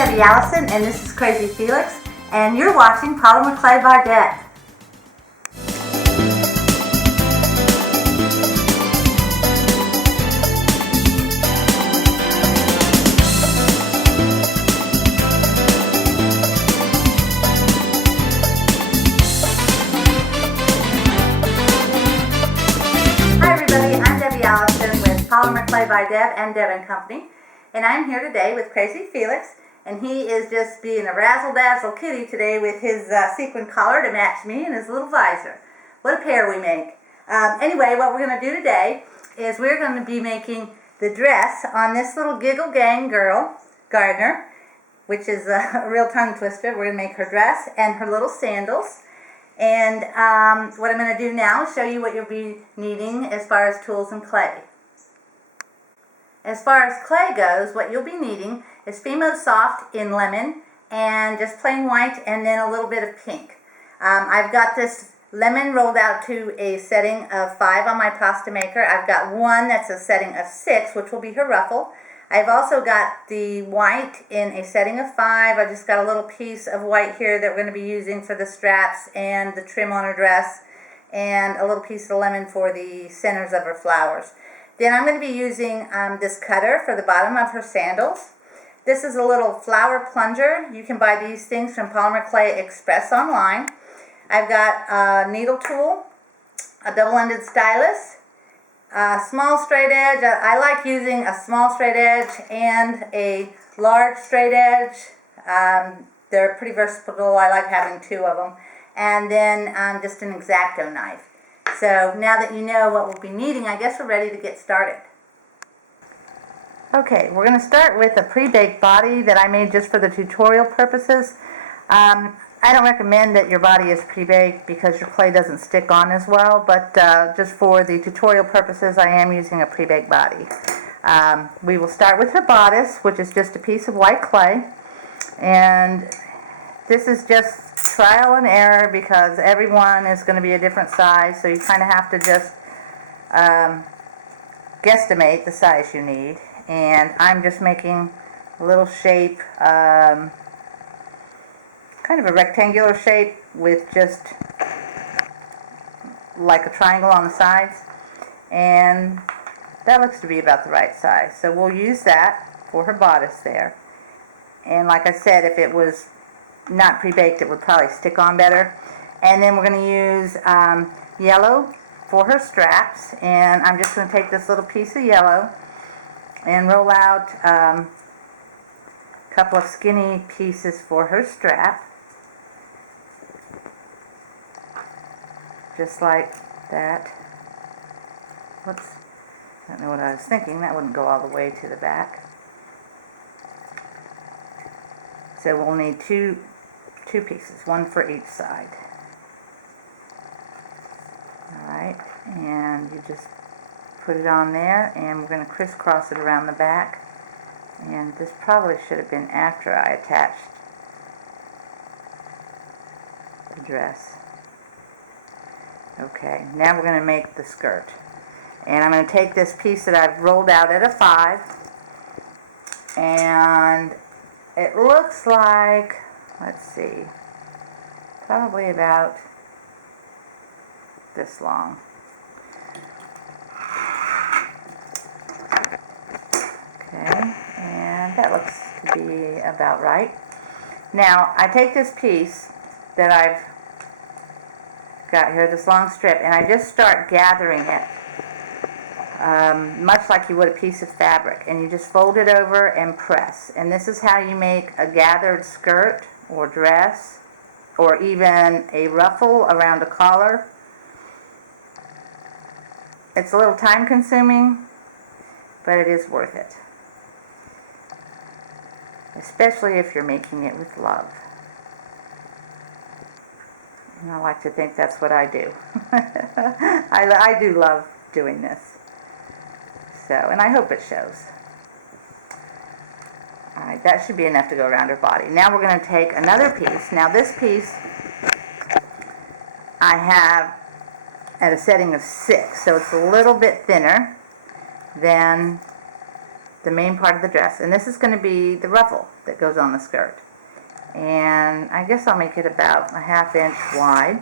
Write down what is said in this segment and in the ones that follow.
Debbie Allison, and this is Crazy Felix, and you're watching Polymer Clay by Deb. Hi everybody, I'm Debbie Allison with Polymer Clay by Deb and Deb & Company, and I'm here today with Crazy Felix. And he is just being a razzle-dazzle kitty today with his sequin collar to match me and his little visor. What a pair we make. Anyway, what we're going to do today is we're going to be making the dress on this little Giggle Gang girl, Gardner, which is a real tongue twister. We're going to make her dress and her little sandals. And what I'm going to do now is show you what you'll be needing as far as tools and clay. As far as clay goes, what you'll be needing is Fimo Soft in lemon and just plain white and then a little bit of pink. I've got this lemon rolled out to a setting of 5 on my pasta maker. I've got one that's a setting of 6, which will be her ruffle. I've also got the white in a setting of 5. I just got a little piece of white here that we're going to be using for the straps and the trim on her dress, and a little piece of lemon for the centers of her flowers. Then I'm going to be using this cutter for the bottom of her sandals. This is a little flower plunger. You can buy these things from Polymer Clay Express online. I've got a needle tool, a double-ended stylus, a small straight edge. I like using a small straight edge and a large straight edge. They're pretty versatile. I like having 2 of them. And then just an X-Acto knife. So now that you know what we'll be needing, I guess we're ready to get started. Okay, we're going to start with a pre-baked body that I made just for the tutorial purposes. I don't recommend that your body is pre-baked because your clay doesn't stick on as well, but just for the tutorial purposes, I am using a pre-baked body. We will start with her bodice, which is just a piece of white clay, and this is just trial and error because everyone is going to be a different size, so you kind of have to just guesstimate the size you need. And I'm just making a little shape, kind of a rectangular shape with just like a triangle on the sides, and that looks to be about the right size. So we'll use that for her bodice there. And like I said, if it was not pre-baked, it would probably stick on better. And then we're going to use yellow for her straps, and I'm just going to take this little piece of yellow and roll out a couple of skinny pieces for her strap, just like that. Whoops, I don't know what I was thinking. That wouldn't go all the way to the back. So we'll need two pieces, one for each side. Alright, and you just put it on there, and we're going to crisscross it around the back. And this probably should have been after I attached the dress. Okay, now we're going to make the skirt. And I'm going to take this piece that I've rolled out at a 5, and it looks like, let's see, probably about this long. Okay, and that looks to be about right. Now, I take this piece that I've got here, this long strip, and I just start gathering it, much like you would a piece of fabric, and you just fold it over and press. And this is how you make a gathered skirt or dress, or even a ruffle around a collar. It's a little time consuming, but it is worth it, especially if you're making it with love. And I like to think that's what I do. I do love doing this. So, and I hope it shows. Alright, that should be enough to go around her body. Now we're going to take another piece. Now this piece I have at a setting of 6, so it's a little bit thinner than the main part of the dress. And this is going to be the ruffle that goes on the skirt. And I guess I'll make it about a 1/2 inch wide.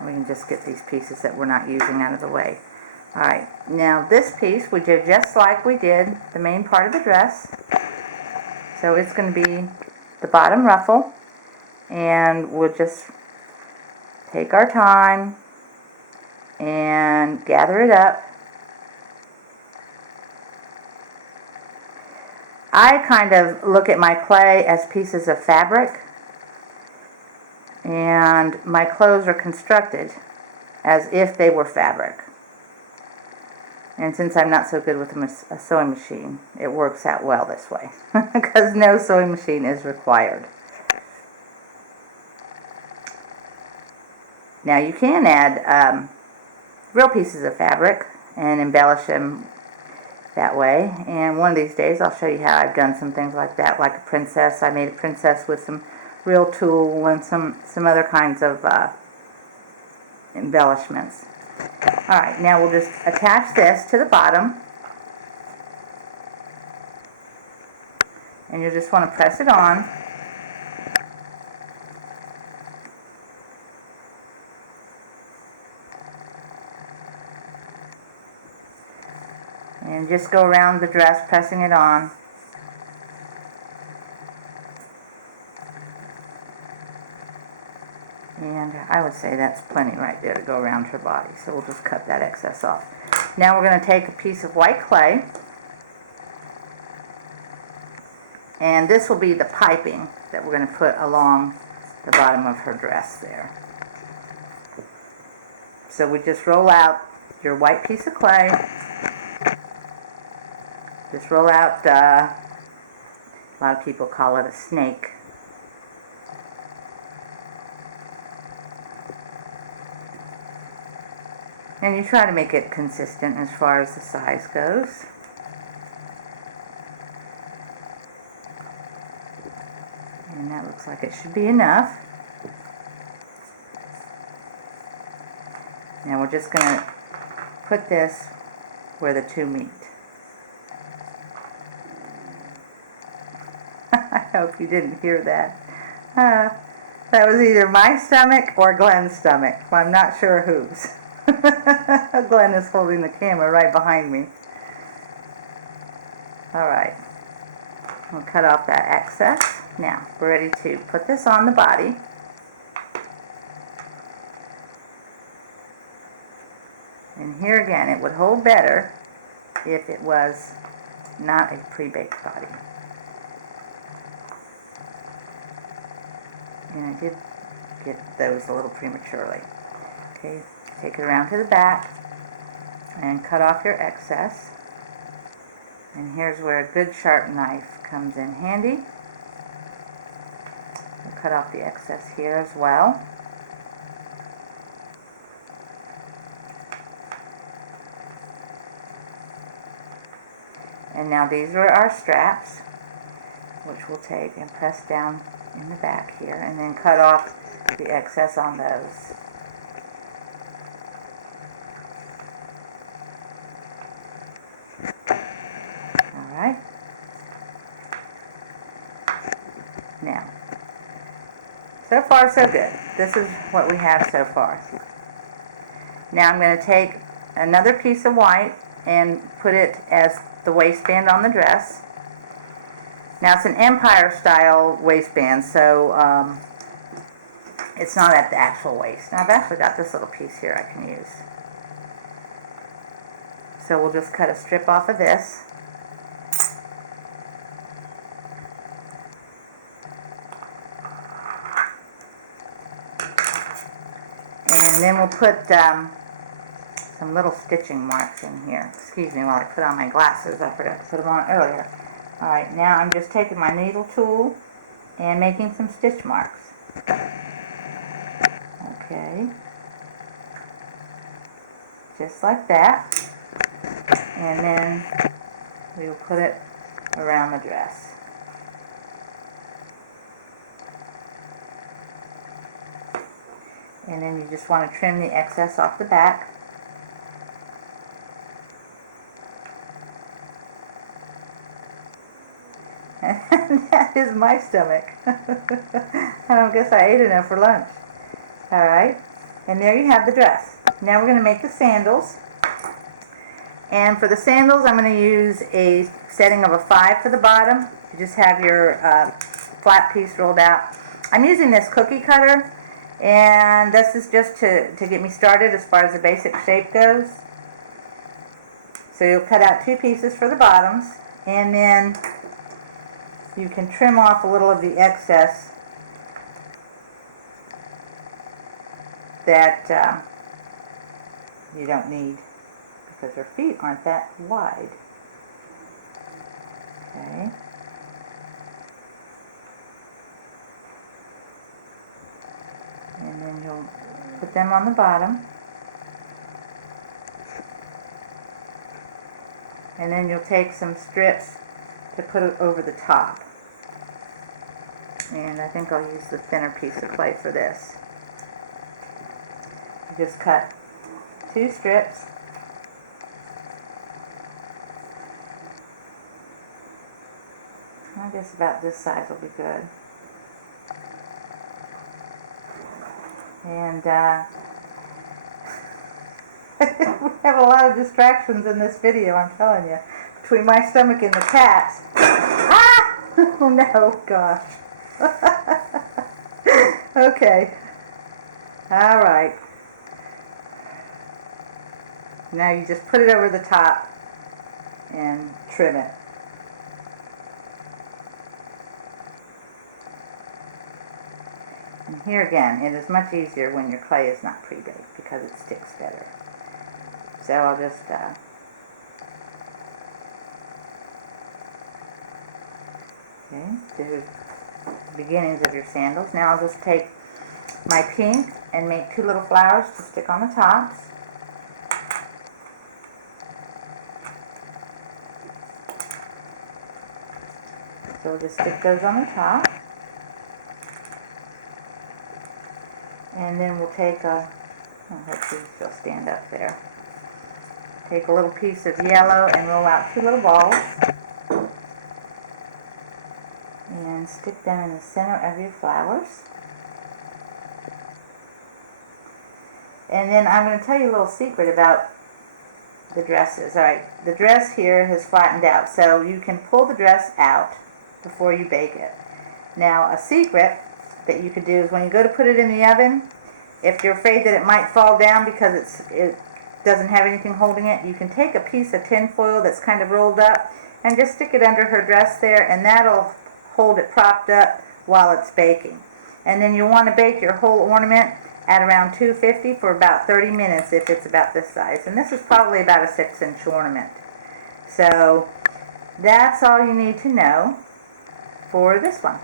We can just get these pieces that we're not using out of the way. Alright, now this piece we do just like we did the main part of the dress. So it's going to be the bottom ruffle, and we'll just take our time and gather it up. I kind of look at my clay as pieces of fabric, and my clothes are constructed as if they were fabric. And since I'm not so good with a sewing machine, it works out well this way, because no sewing machine is required. Now you can add real pieces of fabric and embellish them that way, and one of these days I'll show you how I've done some things like that, like a princess. I made a princess with some real tulle and some other kinds of embellishments. Alright, now we'll just attach this to the bottom, and you just want to press it on. And just go around the dress pressing it on. And I would say that's plenty right there to go around her body. So we'll just cut that excess off. Now we're going to take a piece of white clay. And this will be the piping that we're going to put along the bottom of her dress there. So we just roll out your white piece of clay. Just roll out, a lot of people call it a snake. And you try to make it consistent as far as the size goes. And that looks like it should be enough. Now we're just going to put this where the two meet. I hope you didn't hear that. That was either my stomach or Glenn's stomach. Well, I'm not sure whose. Glenn is holding the camera right behind me. Alright. We'll cut off that excess. Now, we're ready to put this on the body. And here again, it would hold better if it was not a pre-baked body. And I did get those a little prematurely. Okay, take it around to the back and cut off your excess. And here's where a good sharp knife comes in handy. We'll cut off the excess here as well. And now these are our straps, which we'll take and press down in the back here, and then cut off the excess on those. Alright. Now, so far so good. This is what we have so far. Now I'm going to take another piece of white and put it as the waistband on the dress. Now it's an empire style waistband, so it's not at the actual waist. Now I've actually got this little piece here I can use. So we'll just cut a strip off of this. And then we'll put some little stitching marks in here. Excuse me while I put on my glasses. I forgot to put them on earlier. Alright, now I'm just taking my needle tool and making some stitch marks. Okay. Just like that. And then we will put it around the dress. And then you just want to trim the excess off the back. is my stomach. I don't guess I ate enough for lunch. Alright, and there you have the dress. Now we're going to make the sandals. And for the sandals, I'm going to use a setting of a 5 for the bottom. You just have your flat piece rolled out. I'm using this cookie cutter, and this is just to get me started as far as the basic shape goes. So you'll cut out 2 pieces for the bottoms, and then you can trim off a little of the excess that you don't need, because her feet aren't that wide. Okay. And then you'll put them on the bottom. And then you'll take some strips to put it over the top. And I think I'll use the thinner piece of clay for this. You just cut 2 strips. I guess about this size will be good. And we have a lot of distractions in this video, I'm telling you. Between my stomach and the cats. Ah! Oh no, gosh. Okay. Alright. Now you just put it over the top and trim it. And here again, it is much easier when your clay is not pre-baked because it sticks better. So I'll just okay, do the beginnings of your sandals. Now I'll just take my pink and make 2 little flowers to stick on the tops. So we'll just stick those on the top. And then we'll take a, hopefully she'll stand up there. Take a little piece of yellow and roll out 2 little balls. And stick them in the center of your flowers. And then I'm going to tell you a little secret about the dresses. Alright, the dress here has flattened out, so you can pull the dress out before you bake it. Now, a secret that you could do is when you go to put it in the oven, if you're afraid that it might fall down because it doesn't have anything holding it, you can take a piece of tin foil that's kind of rolled up and just stick it under her dress there, and that'll hold it propped up while it's baking. And then you want to bake your whole ornament at around 250 for about 30 minutes if it's about this size. And this is probably about a 6-inch ornament. So that's all you need to know for this one.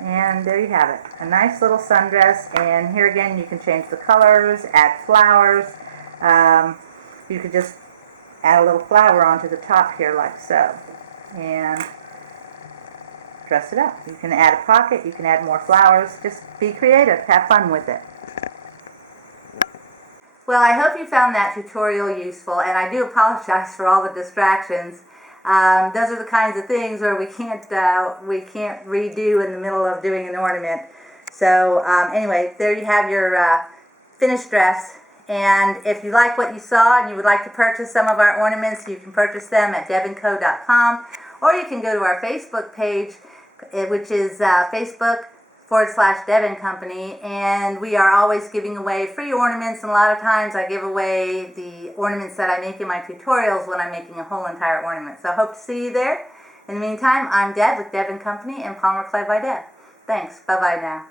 And there you have it. A nice little sundress. And here again you can change the colors, add flowers. You could just add a little flower onto the top here like so. And dress it up. You can add a pocket, you can add more flowers. Just be creative. Have fun with it. Well, I hope you found that tutorial useful, and I do apologize for all the distractions. Those are the kinds of things where we can't redo in the middle of doing an ornament. So anyway, there you have your finished dress. And if you like what you saw and you would like to purchase some of our ornaments, you can purchase them at debandco.com, or you can go to our Facebook page, which is Facebook.com/Deb and Company, and we are always giving away free ornaments, and a lot of times I give away the ornaments that I make in my tutorials when I'm making a whole entire ornament. So I hope to see you there. In the meantime, I'm Deb with Deb and Company and Polymer Clay by Deb. Thanks. Bye-bye now.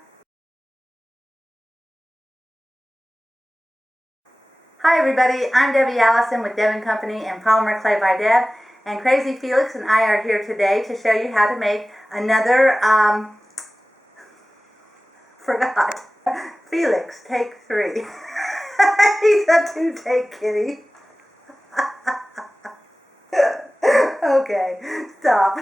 Hi everybody, I'm Debbie Allison with Deb and Company and Polymer Clay by Deb, and Crazy Felix and I are here today to show you how to make another forgot. Felix, take 3. He's a 2-take kitty. Okay, stop.